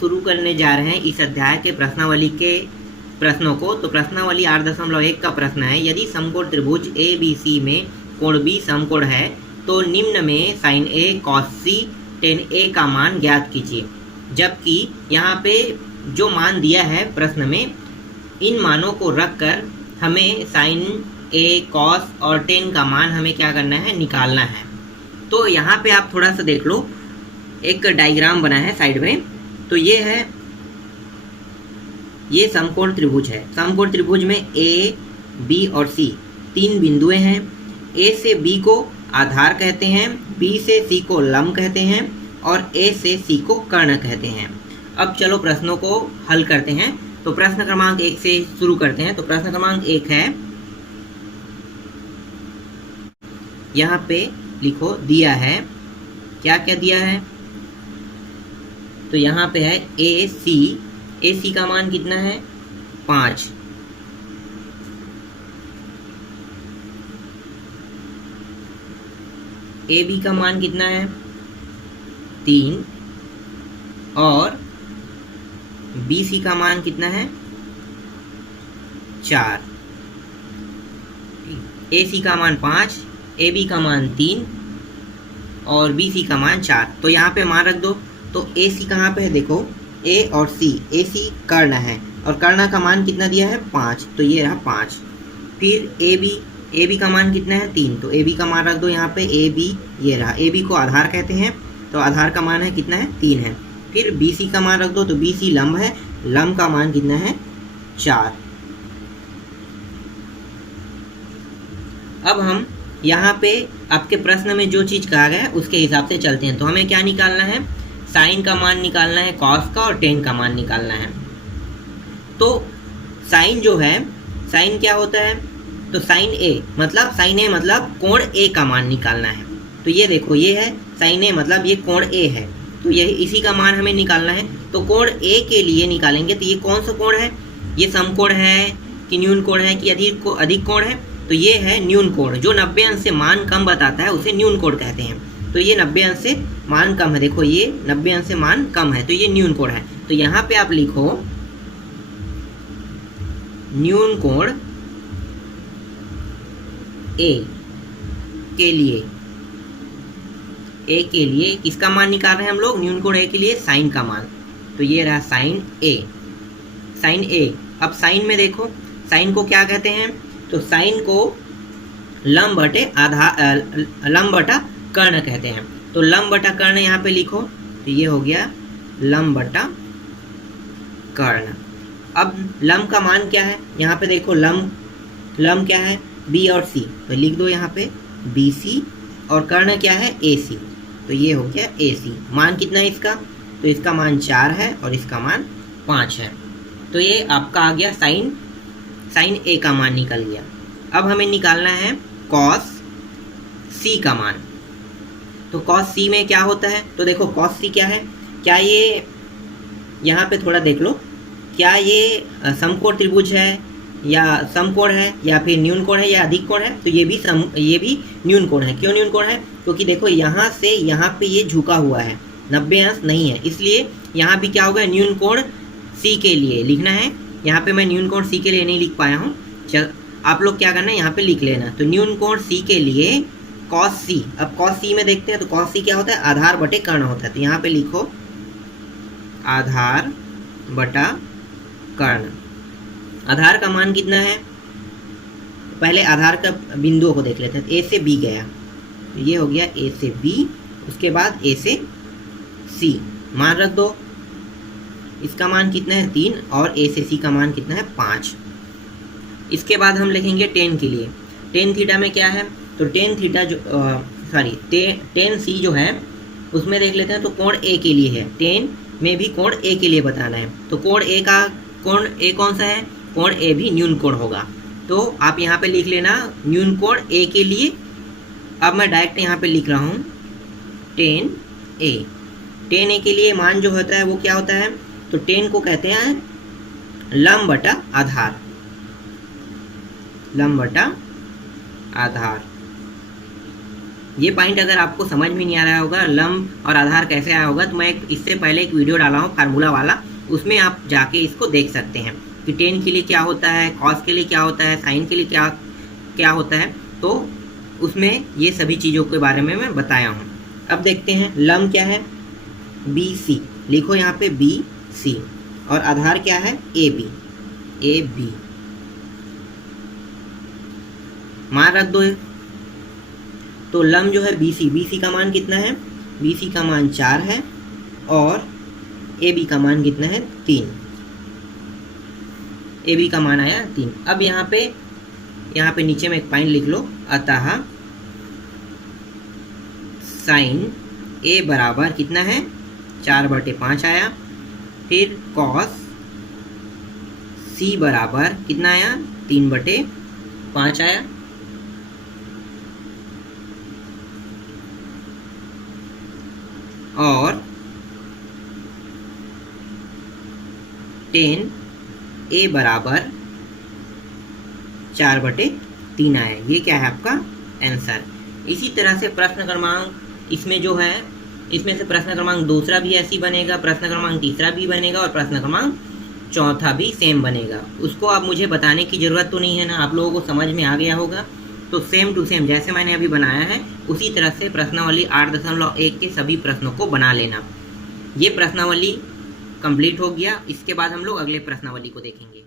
शुरू करने जा रहे हैं इस अध्याय के प्रश्नावली के प्रश्नों को। तो प्रश्नावली 8.1 का प्रश्न है, यदि समकोण त्रिभुज ए बी सी में कोण बी समकोण है तो निम्न में साइन ए कॉस सी टेन ए का मान ज्ञात कीजिए। जबकि यहाँ पे जो मान दिया है प्रश्न में, इन मानों को रखकर हमें साइन ए कॉस और टेन का मान हमें क्या करना है, निकालना है। तो यहाँ पे आप थोड़ा सा देख लो, एक डायग्राम बना है साइड में। तो ये है, ये समकोण त्रिभुज है। समकोण त्रिभुज में ए बी और सी तीन बिंदुएं हैं। ए से बी को आधार कहते हैं, बी से सी को लंब कहते हैं और ए से सी को कर्ण कहते हैं। अब चलो प्रश्नों को हल करते हैं। तो प्रश्न क्रमांक 1 से शुरू करते हैं। तो प्रश्न क्रमांक 1 है, यहाँ पे लिखो, दिया है, क्या क्या दिया है। तो यहाँ पे है ए सी का मान कितना है, 5। ए बी का मान कितना है, 3। और बी सी का मान कितना है, 4। ए सी का मान 5, ए बी का मान 3 और बी सी का मान 4। तो यहाँ पे मान रख दो। तो ए सी कहाँ पे है, देखो, ए और सी, ए सी कर्ण है और कर्ण का मान कितना दिया है, 5। तो ये रहा 5। फिर ए बी का मान कितना है, 3। तो ए बी का मान रख दो यहाँ पे, ए बी ये रहा। ए बी को आधार कहते हैं, तो आधार का मान है कितना है, 3 है। फिर बी सी का मान रख दो, तो बी सी लंब है, लंब का मान कितना है, 4। अब हम यहाँ पे आपके प्रश्न में जो चीज़ कहा गया है उसके हिसाब से चलते हैं। तो हमें क्या निकालना है, साइन का मान निकालना है, कॉस का और टेन का मान निकालना है। तो साइन जो है, साइन क्या होता है, तो साइन ए मतलब कोण ए का मान निकालना है। तो ये देखो, ये है साइन ए मतलब ये कोण ए है, तो ये इसी का मान हमें निकालना है। तो कोण ए के लिए निकालेंगे तो ये कौन सा कोण है, ये समकोण है कि न्यून कोण है कि अधिक कोण है। तो ये है न्यून कोण, जो 90 अंश से मान कम बताता है उसे न्यून कोण कहते हैं। तो ये 90 अंश से मान कम है, देखो ये 90 अंश से मान कम है, तो ये न्यून कोण है। तो यहाँ पे आप लिखो न्यून कोण ए के लिए किसका मान निकाल रहे हैं हम लोग, न्यून कोण ए के लिए साइन का मान। तो ये रहा साइन ए। अब साइन में देखो, साइन को क्या कहते हैं, तो साइन को लंब बटा कर्ण कहते हैं। तो लंब बटा कर्ण यहाँ पे लिखो, तो ये हो गया लंब बटा कर्ण। अब लंब का मान क्या है, यहाँ पे देखो, लंब क्या है, बी और सी, तो लिख दो यहाँ पे बी सी, और कर्ण क्या है, ए सी। तो ये हो गया ए सी। मान कितना है इसका, तो इसका मान 4 है और इसका मान 5 है। तो ये आपका आ गया साइन ए का मान निकल गया। अब हमें निकालना है कॉस सी का मान। तो कॉस सी में क्या होता है, तो देखो कॉस सी क्या है, क्या ये, यहाँ पे थोड़ा देख लो, क्या ये समकोण त्रिभुज है या समकोण है या फिर न्यून कोण है या अधिक कोण है। तो ये भी न्यून कोण है। क्यों न्यून कोण है, क्योंकि देखो यहाँ से यहाँ पे ये झुका हुआ है, 90 अंश नहीं है, इसलिए यहाँ भी क्या होगा, न्यून कोण सी के लिए लिखना है। यहाँ पे मैं न्यून कोण सी के लिए नहीं लिख पाया हूँ, आप लोग क्या करना है, यहाँ पे लिख लेना। तो न्यून कोण सी के लिए कॉस सी। अब कॉस सी में देखते हैं, तो कॉस सी क्या होता है, आधार बटे कर्ण होता है। तो यहाँ पे लिखो आधार बटा कर्ण। आधार का मान कितना है, पहले आधार का बिंदुओं को देख लेते हैं। ए से बी गया, तो ये हो गया ए से बी, उसके बाद ए से सी, मान रख दो। इसका मान कितना है, 3, और ए से सी का मान कितना है, 5। इसके बाद हम लिखेंगे टेन के लिए। टेन थीटा में क्या है, तो टेन थीटा टेन सी जो है उसमें देख लेते हैं। तो कोण ए के लिए है, टेन में भी कोण ए के लिए बताना है। तो कोण ए कौन सा है, कोण ए भी न्यून कोण होगा। तो आप यहाँ पे लिख लेना न्यून कोण ए के लिए। अब मैं डायरेक्ट यहाँ पे लिख रहा हूँ टेन ए के लिए मान जो होता है वो क्या होता है, तो टेन को कहते हैं लंब बटा आधार। ये पॉइंट अगर आपको समझ में नहीं आ रहा होगा लंब और आधार कैसे आया होगा, तो मैं इससे पहले एक वीडियो डाला हूँ फार्मूला वाला, उसमें आप जाके इसको देख सकते हैं कि टेन के लिए क्या होता है, कॉस के लिए क्या होता है, साइन के लिए क्या क्या होता है। तो उसमें ये सभी चीज़ों के बारे में मैं बताया हूँ। अब देखते हैं लंब क्या है, बी सी, लिखो यहाँ पे बी सी, और आधार क्या है, ए बी, ए बी मान रख दो। तो लंब जो है बी सी का मान कितना है, बी सी का मान 4 है और ए बी का मान कितना है, 3। ए बी का मान आया 3। अब यहाँ पे नीचे में एक पॉइंट लिख लो, अतः साइन ए बराबर कितना है, 4/5 आया। फिर कॉस सी बराबर कितना आया, 3/5 आया। और टेन ए बराबर 4/3 आया। ये क्या है आपका आंसर। इसी तरह से प्रश्न क्रमांक इसमें जो है, इसमें से प्रश्न क्रमांक दूसरा भी ऐसी बनेगा, प्रश्न क्रमांक तीसरा भी बनेगा और प्रश्न क्रमांक चौथा भी सेम बनेगा। उसको आप मुझे बताने की ज़रूरत तो नहीं है ना, आप लोगों को समझ में आ गया होगा। तो सेम टू सेम जैसे मैंने अभी बनाया है उसी तरह से प्रश्नावली 8.1 के सभी प्रश्नों को बना लेना। ये प्रश्नावली कंप्लीट हो गया। इसके बाद हम लोग अगले प्रश्नावली को देखेंगे।